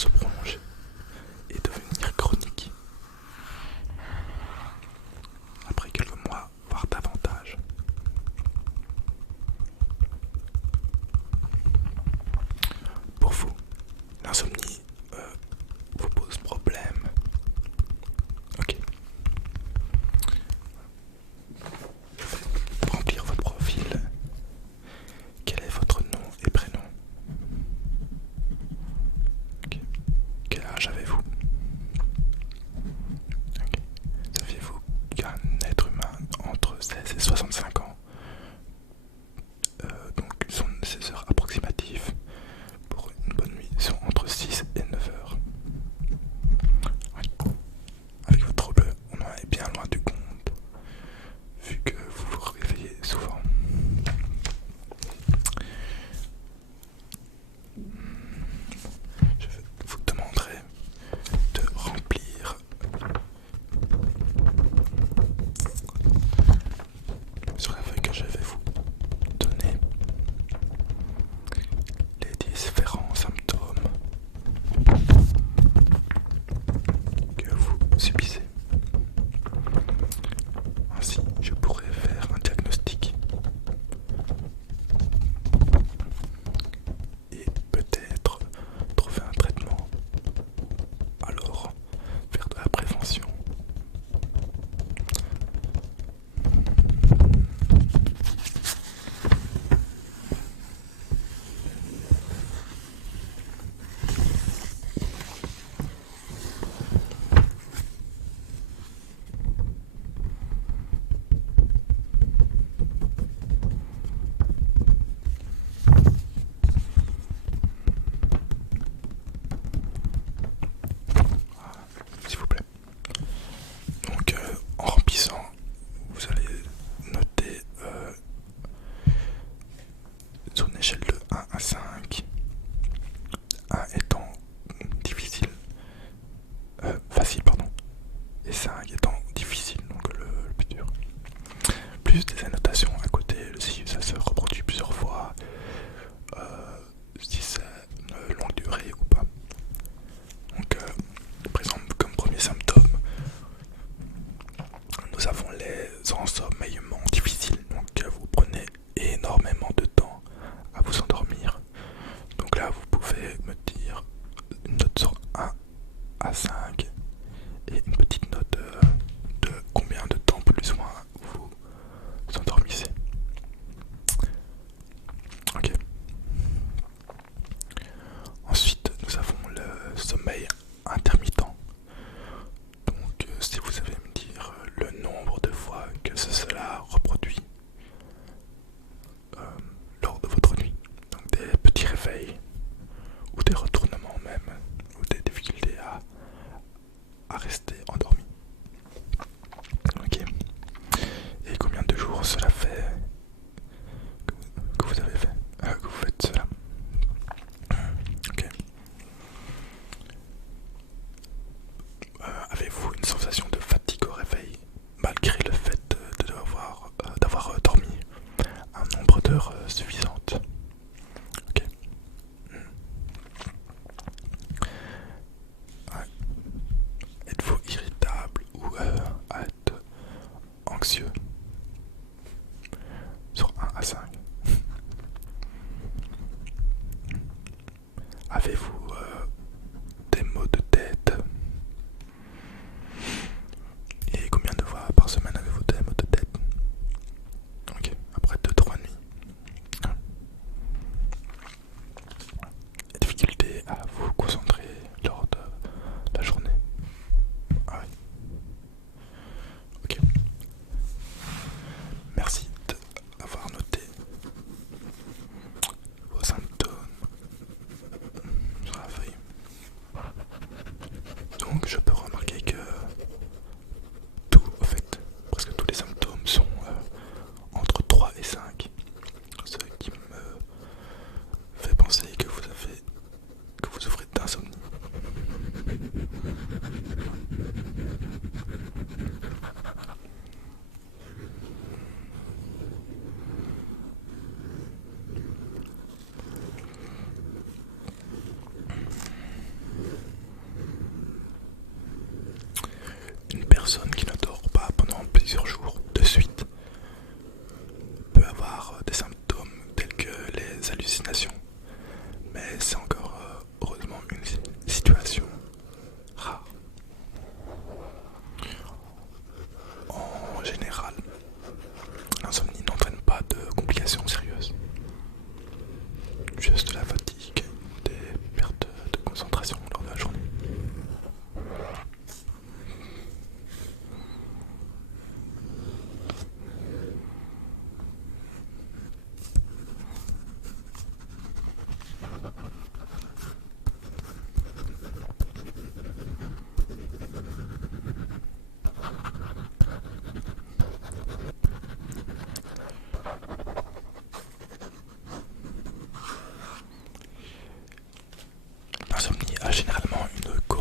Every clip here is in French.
se prolonger et devenir chronique après quelques mois, voire davantage. Pour vous, l'insomnie vous pose problème. Ok. Je vais remplir votre profil. Quel est votre nom et prénom? Ok. Quel âge avez-vous? Ok. Saviez-vous qu'un être humain entre 16 et 65 ans, donc sont ces heures approximatives pour une bonne nuit, sont entre 6 et 9 heures. Ouais. Avec votre trouble, on en est bien loin du compte, vu que vous vous réveillez souvent. Je vous demanderai de remplir sur la feuille que je vais vous donner les différents symptômes que vous subissez. Ainsi, je pourrais faire un diagnostic et peut-être trouver un traitement. Alors, faire de la prévention. S'il vous plaît. Donc, en remplissant, vous allez noter sur une échelle de 1 à 5, 1 étant difficile, facile pardon, et 5 étant difficile, donc le plus dur. Plus des annotations à côté, si ça se reproduit plusieurs fois, si c'est une longue durée ou pas. Donc, par exemple, comme premier symptôme, nous avons les ensommeillements difficiles. Donc, vous prenez énormément de temps à vous endormir. Donc là, vous pouvez me dire une note sur 1 à 5 et une petite note de combien de temps plus ou moins vous endormissez. Ok. Ensuite, nous avons le sommeil intermittent. Donc, si vous savez me dire le nombre de fois que cela reproduit lors de votre nuit, donc des petits réveils ou des retournements même, ou des difficultés à rester endormi. Ok. Et combien de jours cela fait que vous avez fait, que vous faites cela? Ok. Avez-vous une sensation de fatigue au réveil malgré le fait d'avoir dormi un nombre d'heures suffisante? Ok. Ouais. Êtes-vous irritable ou anxieux sur 1 à 5? Avez-vous des maux de tête? Et combien de fois par semaine avez-vous des maux de tête? Ok, après 2-3 nuits. Difficulté à vous concentrer lors de la journée. Ah oui. Ok. Merci d'avoir noté vos symptômes sur la feuille. Donc je peux remarquer que tout, en fait, presque tous les symptômes sont entre 3 et 5. Ce qui me fait penser que vous souffrez d'insomnie.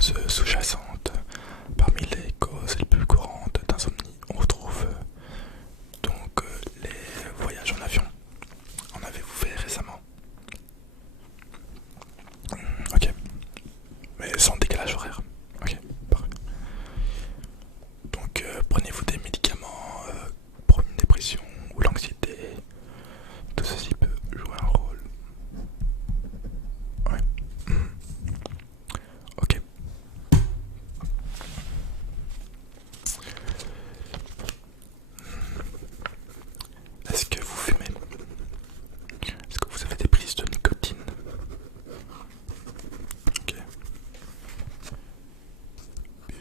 causes sous-jacentes. Parmi les causes les plus courantes d'insomnie, on retrouve les voyages en avion. En avez-vous fait récemment? Ok, mais sans décalage horaire. Ok, parfait. Donc prenez-vous des médicaments pour une dépression ou l'anxiété. Tout ceci peut jouer un rôle. Ouais. Ok. Est-ce que vous fumez? Est-ce que vous avez des prises de nicotine? Ok.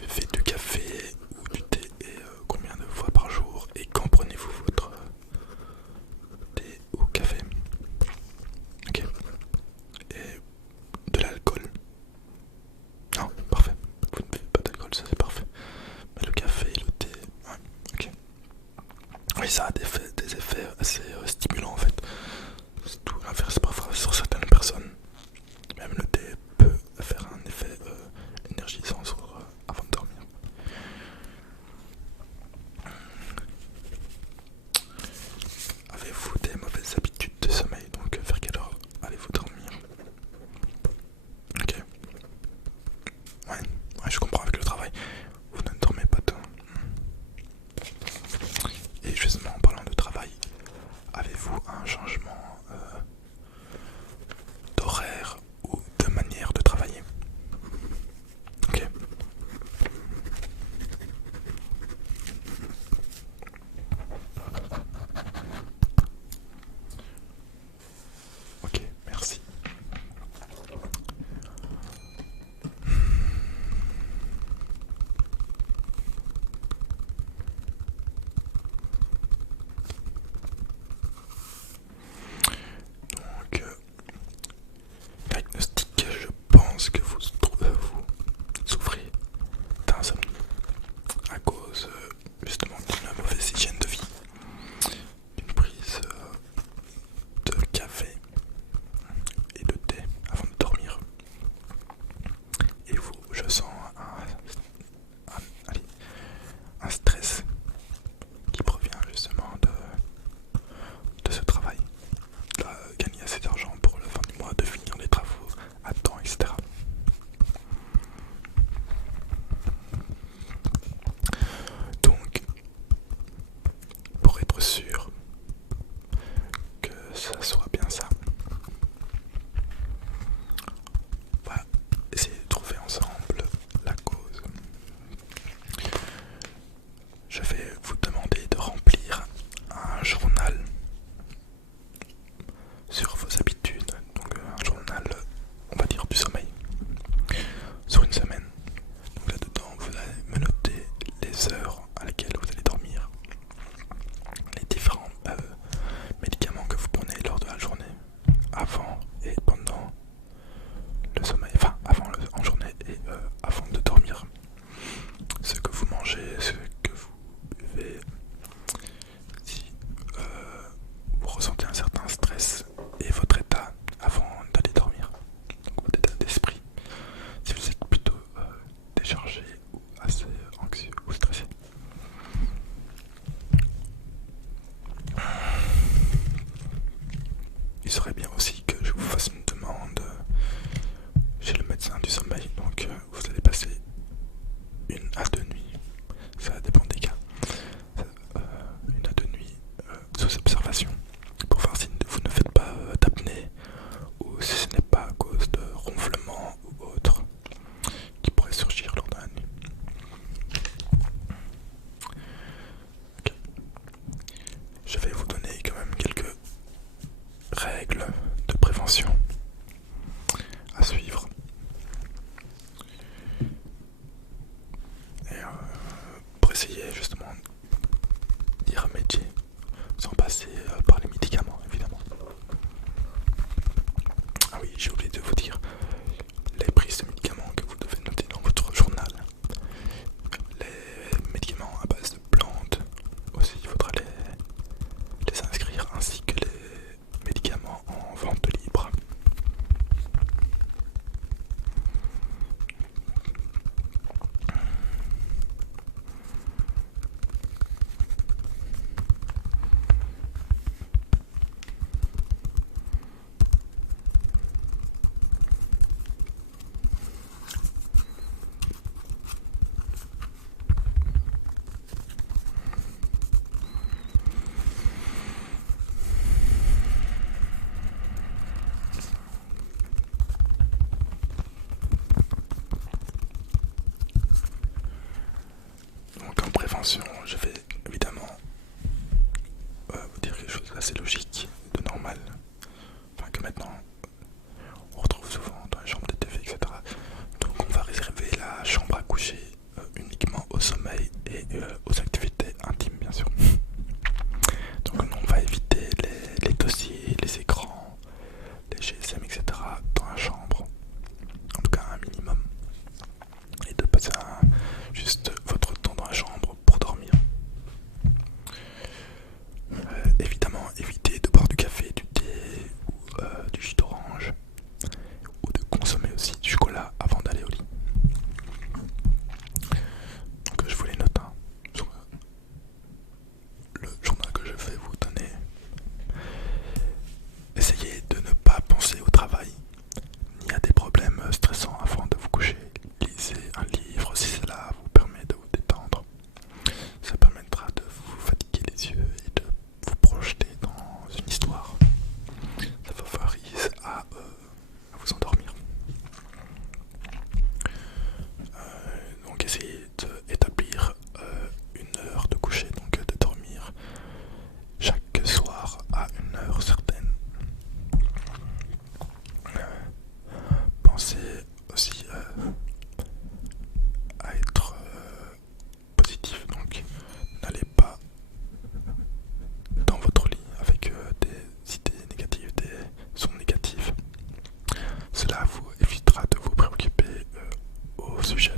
Faites du café ou du thé et combien de fois par jour? Et quand prenez-vous votre thé ou café? Ok. Et de l'alcool? Non, parfait. Vous ne buvez pas d'alcool, ça c'est parfait. Mais le café et le thé, ouais, ok. Oui, ça a des effets assez stimulants en fait. C'est tout l'inverse parfois sur certaines personnes. Même le thé peut faire un effet énergisant avant de dormir. Avez-vous des mauvaises habitudes de sommeil? Donc vers quelle heure allez-vous dormir? Ok. Ouais, je comprends avec le travail. Vous ne dormez pas tôt. Et justement en parlant de travail, avez-vous un changement d'horaire ou de manière de travailler? Ok. Ok, merci. Donc, diagnostic, je pense que vous souffrez d'insomnie à cause justement d'une mauvaise hygiène de vie, d'une prise de café et de thé avant de dormir. Et vous, je sens allez, un stress qui provient justement de ce travail, de gagner assez d'argent pour la fin du mois, de finir les travaux à temps, etc. Donc, pour être sûr que ça soit bien ça, on va essayer de trouver ensemble la cause. Je vais vous demander de remplir un journal sur vos habitudes, donc un journal, on va dire, du sommeil, sur une semaine. Donc là-dedans, vous allez me noter les heures à laquelle vous allez dormir, les différents médicaments que vous prenez lors de la journée, avant et pendant le sommeil, enfin en journée et avant de dormir, ce que vous mangez, ce que vous buvez, si vous ressentez un certain stress et votre état avant d'aller dormir, donc votre état d'esprit, si vous êtes plutôt déchargé ou assez anxieux ou stressé. Il serait bien aussi que je vous fasse une demande chez le médecin du sommeil, donc vous allez passer 1 à 2 nuits, ça dépend des cas, 1 à 2 nuits sous observation pour voir si vous ne faites pas d'apnée ou si ce n'est pas à cause de ronflements ou autre qui pourrait surgir lors de la nuit. Okay. Je vais vous donner quand même quelques règles de prévention à suivre. attention, je vais évidemment vous dire quelque chose d'assez logique, de normal, enfin que maintenant on retrouve souvent dans les chambres des TV, etc. Donc on va réserver la chambre à coucher uniquement au sommeil et aux activités intimes, bien sûr. Donc on va éviter les dossiers, les écrans, les GSM, etc. dans la chambre, en tout cas un minimum, et de passer juste votre temps dans la chambre pour dormir. Évidemment, évitez de boire du café, du thé ou du jus d'orange, ou de consommer aussi du chocolat avant d'aller au lit. Donc je vous les note sur le journal que je vais vous donner. Essayez de ne pas penser au travail ni à des problèmes stressants avant de vous coucher. Lisez un livre si cela vous permet de vous détendre. Ça permettra de vous fatiguer les yeux et de vous projeter dans une histoire. Ça favorise à vous endormir. Donc essayez d'établir une heure de coucher, donc de dormir chaque soir à une heure certaine. Pensez aussi à être positif, donc n'allez pas dans votre lit avec des idées négatives, des sons négatifs. Cela vous évitera de vous préoccuper au sujet